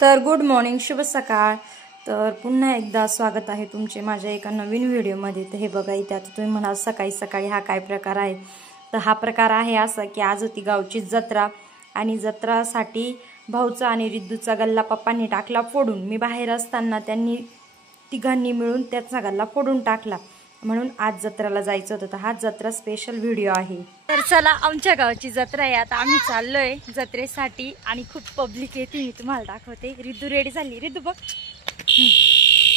तर good morning, शुभ सकाळ। तर पुन्हा एकदा स्वागत आहे तुमचे माझ्या एका नवीन व्हिडिओमध्ये। तर हे बघा, इथे आता तुम्ही म्हणाल सकाळी सकाळी हा काय प्रकार आहे। तर हा प्रकार आहे असा की आज होती गावची जत्रा आणि जत्रासाठी भाऊचा आणि रिद्धूचा गल्ला पप्पांनी टाकला फोडून। मी बाहेर असताना त्यांनी तिघांनी मिळून त्याचा गल्ला फोडून टाकला, म्हणून आज जत्राला जायचं होतं। तर हा जत्रा स्पेशल व्हिडिओ आहे। तर चला, आमच्या गावची जत्रा आहे, आता आम्ही चाललोय जत्रेसाठी आणि खूप पब्लिक येते, मी तुम्हाला दाखवते। रिद्धू रेडी झाली, रिद्धू बघ,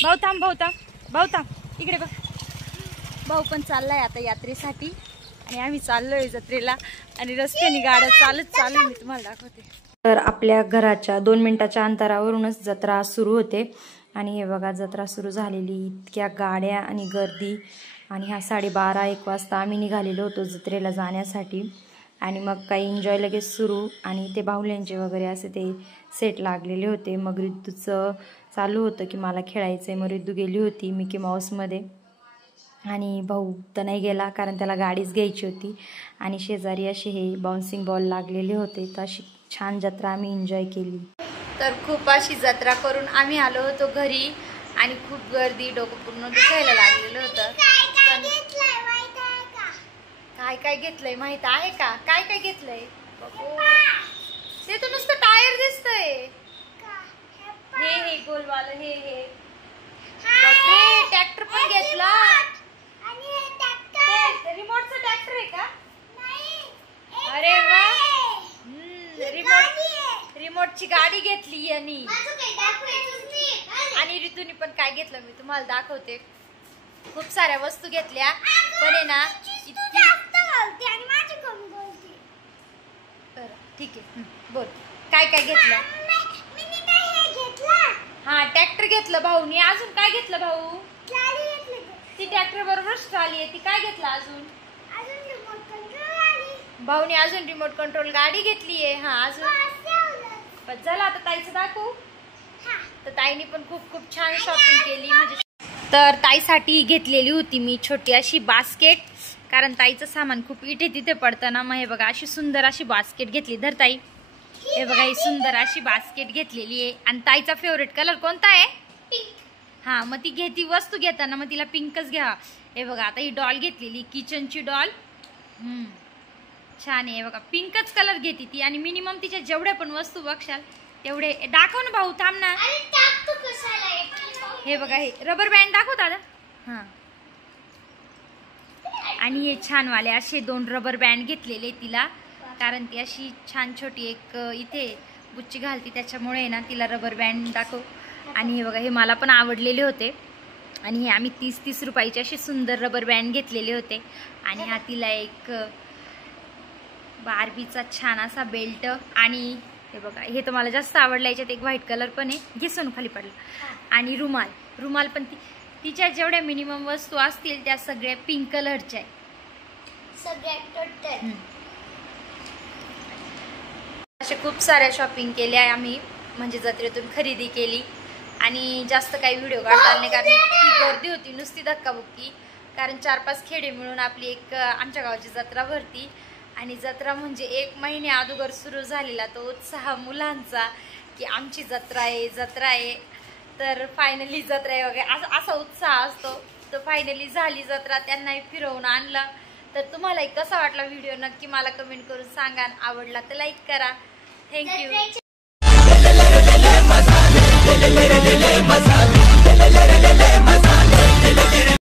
भाऊ थांब, भाऊ थांब, भाऊ थांब, इकडे बघ। भाऊ पण चाललाय आता यात्रेसाठी आणि आम्ही चाललोय जत्रेला आणि रस्त्याने गाड्या चालू मी तुम्हाला दाखवते। तर आपल्या घराच्या 2 मिनिटाच्या अंतरावरूनच जत्रा सुरू होते आणि हे बघा, जत्रा सुरू झालेली, इतक्या गाड्या आणि गर्दी। आणि हा 12:30-1 वाजता आम्ही निघालेलो होतो जत्रेला जाण्यासाठी आणि मग काही एन्जॉय लगेच सुरू। आणि ते बाहुल्यांचे वगैरे असे ते सेट लागलेले होते। मग रिद्धूचं चालू होतं की मला खेळायचं आहे, मग रिद्धू गेली होती मिकी माऊसमध्ये आणि भाऊ तर नाही गेला कारण त्याला गाडीच घ्यायची होती। आणि शेजारी असे हे बाउन्सिंग बॉल लागलेले होते, तर अशी छान जत्रा आम्ही एन्जॉय केली। तर खूप अशी जत्रा करून आम्ही आलो होतो घरी आणि खूप गर्दी, डोकं पूर्ण दुखायला लागलेलं होतं। काय काय घेतलंय माहित आहे का? काय काय घेतलंय? ते तर नुसतं टायर दिसतंय, हे गोलवालं, हे बापरे, ट्रॅक्टर पण घेतला। रिमोटचा ट्रॅक्टर आहे का? अरे वा, रिमोटची गाडी घेतली यांनी। आणि रितूनी पण काय घेतलं मी तुम्हाला दाखवते। खूप साऱ्या वस्तू घेतल्या, पण आहे ना ठीक आहे, बोल काय काय घेतलं? हा, ट्रॅक्टर घेतलं भाऊनी। अजून काय घेतलं भाऊ? ती ट्रॅक्टर बरोबरच ट्रॉली आहे, ती काय घेतलं अजून? भाऊनी अजून रिमोट कंट्रोल गाडी घेतली आहे। हा, अजून चला आता ताईचं दाखवू। तर ताईने पण खूप खूप छान शॉपिंग केली, म्हणजे तर ताईसाठी घेतलेली होती मी छोटी अशी बास्केट, कारण ताईचं सामान खूप इथे तिथे पडतं ना। मग हे बघा, अशी सुंदर अशी बास्केट घेतली। धर ताई, हे बघा, ही सुंदर अशी बास्केट घेतलेली आहे। आणि ताईचा फेवरेट कलर कोणता आहे? पिंक। हा, मग ती घेती वस्तू घेताना मग तिला पिंकच घ्या। हे बघा, आता ही डॉल घेतलेली, किचनची डॉल, छान आहे बघा, पिंकच कलर घेते ती। आणि मिनिमम तिच्या जेवढ्या पण वस्तू बघशाल तेवढे दाखव ना भाऊ, थांब ना। हे बघा, हे रबर बँड दाखव दादा। हा, आणि हे छान वाले असे 2 रबर बँड घेतलेले तिला, कारण ती अशी छान छोटी एक इथे बुच्ची घालती, त्याच्यामुळे ना तिला रबर बँड दाखव। आणि हे बघा, हे मला पण आवडलेले होते आणि हे आम्ही 30-30 रुपयाचे असे सुंदर रबर बँड घेतलेले होते। आणि हा तिला एक बार्बीचा छान असा बेल्ट। आणि हे बघा, हे तर मला जास्त आवडलं, याच्यात एक व्हाईट कलर पण आहे, घिसून खाली पडला। आणि रुमाल पण तिच्या जेवढ्या मिनिमम वस्तू असतील त्या सगळ्या पिंक कलरच्या आहे, सगळ्या। अशा खूप साऱ्या शॉपिंग केल्या आम्ही, म्हणजे जत्रेतून खरेदी केली। आणि जास्त काही व्हिडिओ काढता आले नाही, कारण ती गर्दी होती नुसती धक्काबुक्की। कारण 4-5 खेडे मिळून आपली एक आमच्या गावाची जत्रा भरती। आणि जत्रा म्हणजे 1 महिने अगोदर सुरू झालेला तो उत्साह मुलांचा की आमची जत्रा आहे। तर फायनली जत्रा आहे वगैरे असा उत्साह असतो। तर फायनली झाली जत्रा, त्यांनाही फिरवून आणलं। तर तुम्हाला कसा वाटला व्हिडिओ नक्की मला कमेंट करून सांगा। आवडला तर लाईक करा। थँक्यू।